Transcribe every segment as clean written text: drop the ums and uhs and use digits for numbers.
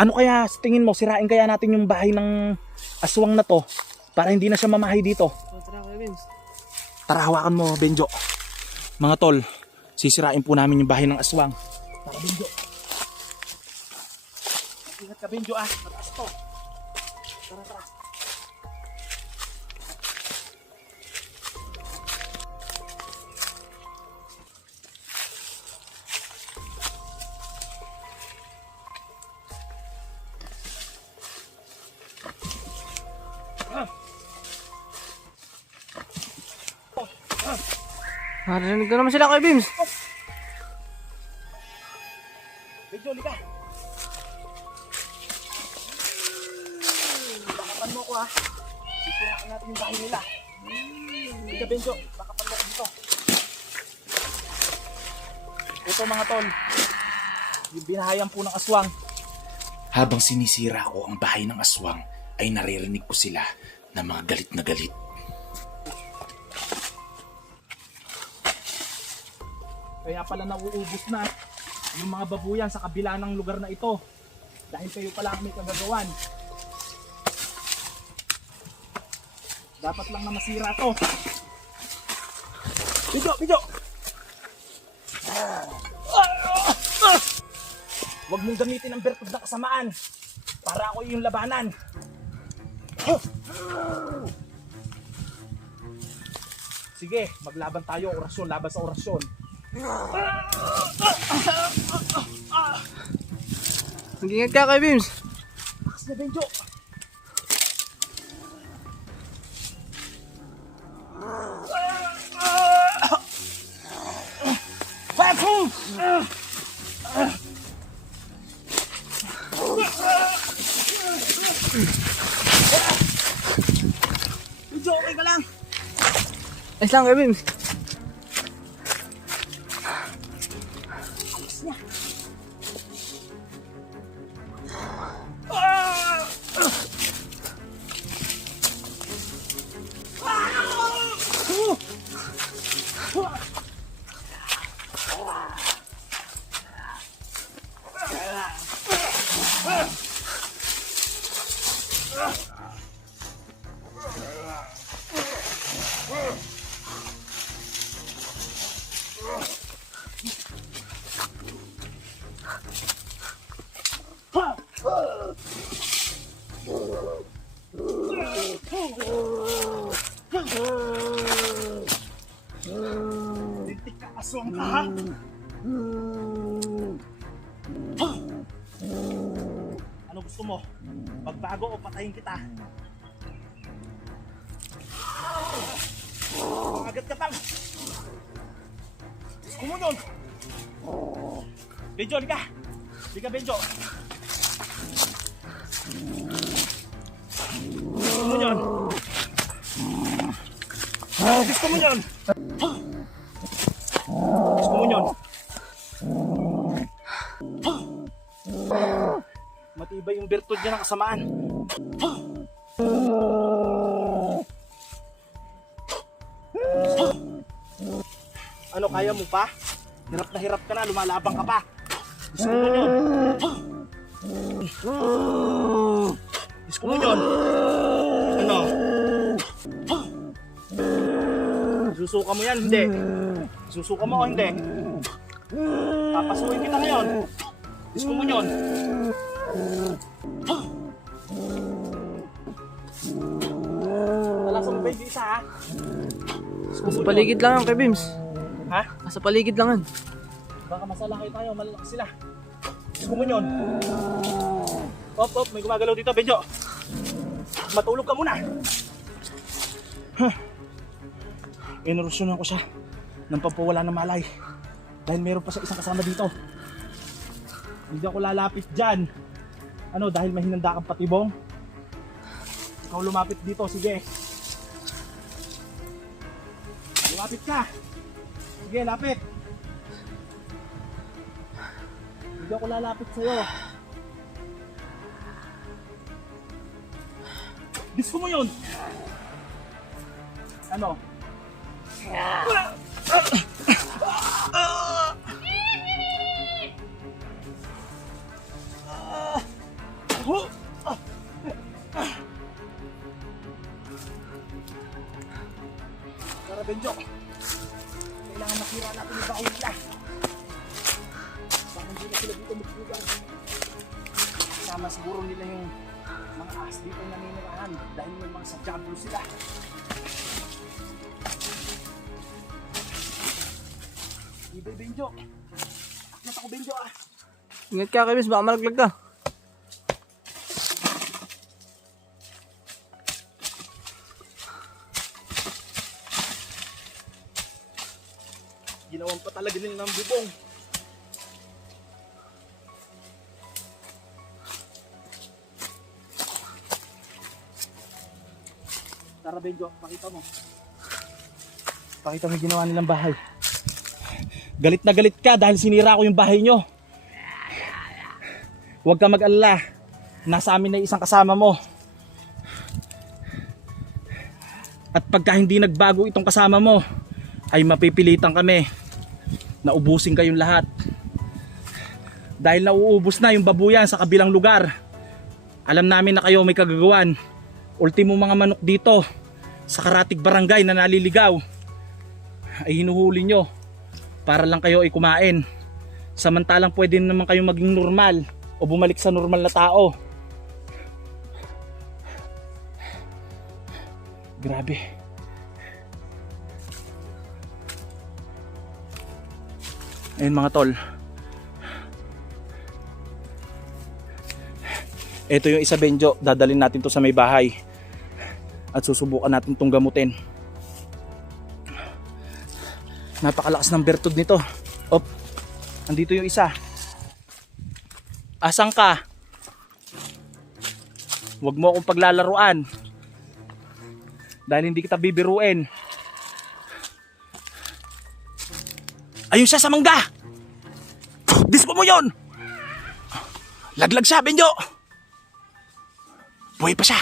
Ano kaya sa tingin mo, sirain kaya natin yung bahay ng aswang na to para hindi na siya mamahay dito? Tara Kuya Bims. Tara, hawakan mo, Benjo. Mga tol, sisirain po namin yung bahay ng aswang. Tara, Benjo. Ingat ka, Benjo, ah. Mataas to. Tara, tara. Narinig ko naman sila Kuya Bims. Benjo, liga. Bakapan mo ko, ha. Sisiraan natin yung bahay nila. Liga, Benjo. Bakapan mo ko dito. Ito mga tol, yung binahayan po ng aswang. Habang sinisira ko ang bahay ng aswang, ay naririnig ko sila na mga galit na galit. Kaya pala nauubos na yung mga babuyan sa kabila ng lugar na ito. Dahil kayo pala ang may kagagawan. Dapat lang na masira to. Bijo, bijo! Huwag mong gamitin ang bertod na kasamaan para ako yung labanan. Sige, maglaban tayo. Orasyon, laban sa orasyon. Mag-ingat ka Kuya Bims. Lakas na, Benjo. Benjo, okay ka lang? Ayos lang Kuya Bims. Lintik ka, aswang ka, ha? Ano gusto mo? Magbago o patayin kita? Agad ka pang! Gusto mo yun? Benjo, liga! Liga, Benjo! Gusto mo yun? Gusto mo yun? Gusto mo yun? Matibay yung bertod niya ng kasamaan. Ano, kaya mo pa? Hirap na hirap ka na, lumalabang ka pa. Gusto mo yun? Gusto mo yun? Ano? Susuka mo yan, hindi. Susuka mo o hindi. Papasukin kita ngayon. Gusto mo yun? Talasan mo ba yung isa, ha? Sa paligid lang yan Kuya Bims. Ha? Sa paligid lang yan. Baka masalakay tayo, malalakas sila. Gusto mo yun? Op, op, may gumagalaw dito, Benjo. Matulog ka muna. Inurusyonan ko siya ng pampawala ng malay. Dahil meron pa sa isang kasama dito. Hindi ako lalapit dyan. Ano, dahil may hinanda kang patibong? Ikaw lumapit dito, sige. Lumapit ka. Sige, lapit. Hindi ako lalapit sa'yo. Gusto mo yun? Ano? Oh! Tara, Benjo. Kailangan makira natin yung baon nila. Baka hindi na sila dito magbugan. Kasama siguro nila yung mga ahas dito na ninirahan dahil may mga sadyablo sila. Ibay, Benjo. Akit ako, Benjo, ah. Ingat ka kay Bims, baka malaglag ka. Ginawan pa talaga nila ng bubong. Tara, Benjo, pakita mo. Pakita mo yung ginawa nilang bahay. Galit na galit ka dahil sinira ko yung bahay nyo. Huwag ka mag-alala. Nasa amin na isang kasama mo. At pagka hindi nagbago itong kasama mo, ay mapipilitan kami na ubusin kayong lahat. Dahil nauubos na yung babuyan sa kabilang lugar. Alam namin na kayo may kagagawan. Ultimo mga manok dito sa Karatig Barangay na naliligaw ay hinuhuli nyo para lang kayo ay kumain. Samantalang pwede naman kayong maging normal o bumalik sa normal na tao. Grabe. Ayun mga tol. Ito yung isa, Benjo. Dadalhin natin to sa may bahay. At susubukan natin tong gamutin. Napakalakas ng bertud nito. Op. Andito yung isa. Asan ka? Huwag mo akong paglalaruan. Dahil hindi kita bibiruin. Ayun siya sa mangga. Dispo mo yon. Laglag siya, Benjo. Buhay pa siya.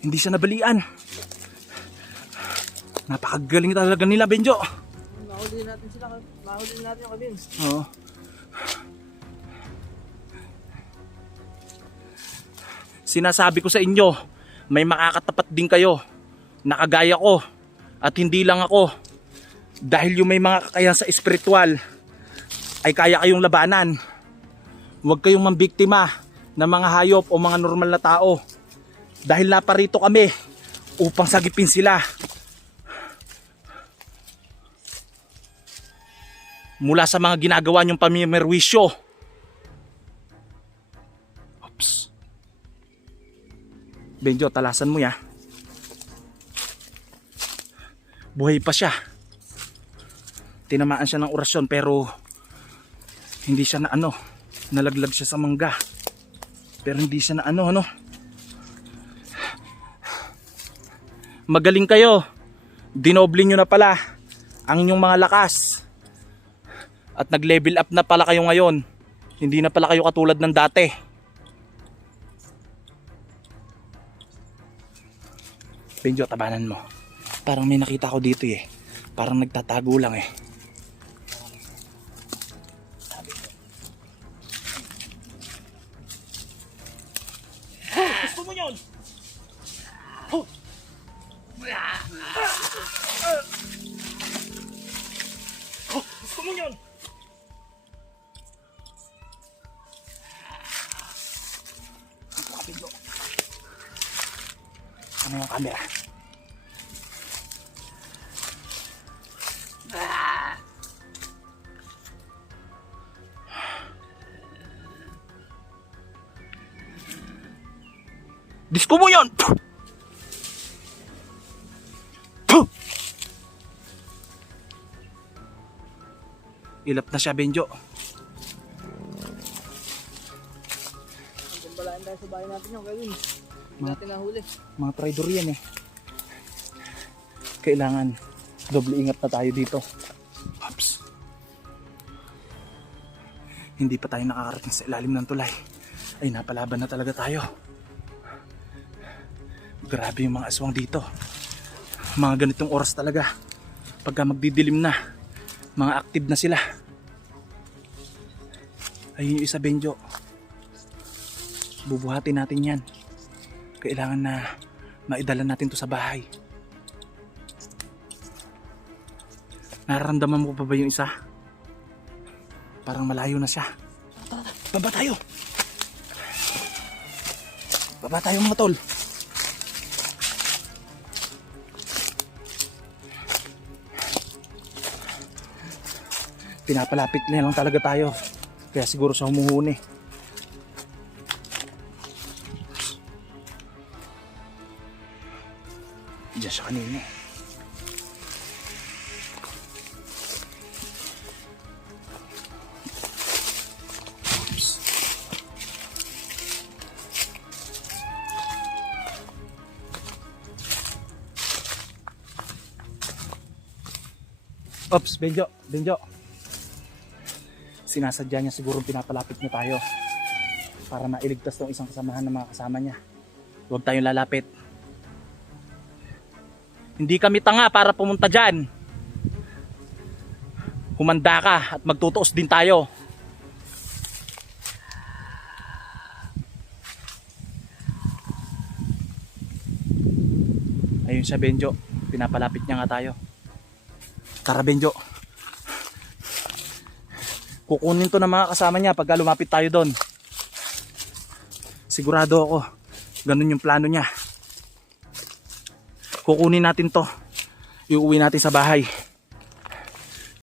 Hindi siya nabalian. Napakagaling talaga nila, Benjo. Mahuli natin sila. Mahuli natin yung kay Bims. Oo. Sinasabi ko sa inyo, may makakatapat din kayo. Nakagaya ko. At hindi lang ako. Dahil yung may mga kakayahan sa espiritual ay kaya kayong labanan. Huwag kayong mambiktima ng mga hayop o mga normal na tao. Dahil naparito kami upang sagipin sila. Mula sa mga ginagawa niyong pamimerwisyo. Oops. Benjo, talasan mo ya. Buhay pa siya. Tinamaan siya ng orasyon pero hindi siya na nalaglag siya sa mangga. Pero hindi siya na Magaling kayo. Dinoble nyo na pala ang inyong mga lakas. At nag-level up na pala kayo ngayon. Hindi na pala kayo katulad ng dati. Benjo, tabanan mo. Parang may nakita ko dito eh. Parang nagtatago lang eh. Oh, gusto mo yun? Oh. Oh, gusto mo yun? Ito ka, Benjo. Ano yung camera? Dispo mo yun! Ilap na siya, Benjo. Kumbalaan tayo sa bahay natin yung kay Bims. Hindi natin nahuli. Mga traidor yan eh. Kailangan doble ingat na tayo dito. Oops. Hindi pa tayo nakakarating sa ilalim ng tulay. Ay, napalaban na talaga tayo. Grabe yung mga aswang dito. Mga ganitong oras talaga. Pagka magdidilim na, mga active na sila. Ayun yung isa, Benjo. Bubuhatin natin yan. Kailangan na maidala natin to sa bahay. Nararamdaman mo pa ba yung isa? Parang malayo na siya. Baba tayo! Baba tayo mga tol! Pinapalapit na lang talaga tayo. Kaya siguro siya humuhuni. Diyan siya kanina. Ops, Benjo, Benjo. Sinasadya niya siguro pinapalapit niya tayo para mailigtas tong isang kasamahan ng mga kasama niya. Huwag tayong lalapit. Hindi kami tanga para pumunta dyan. Humanda ka at magtutuos din tayo. Ayun siya, Benjo. Pinapalapit niya nga tayo. Tara, Benjo. Kukunin to ng mga kasama niya pagka lumapit tayo doon. Sigurado ako, ganun yung plano niya. Kukunin natin to. Iuwi natin sa bahay.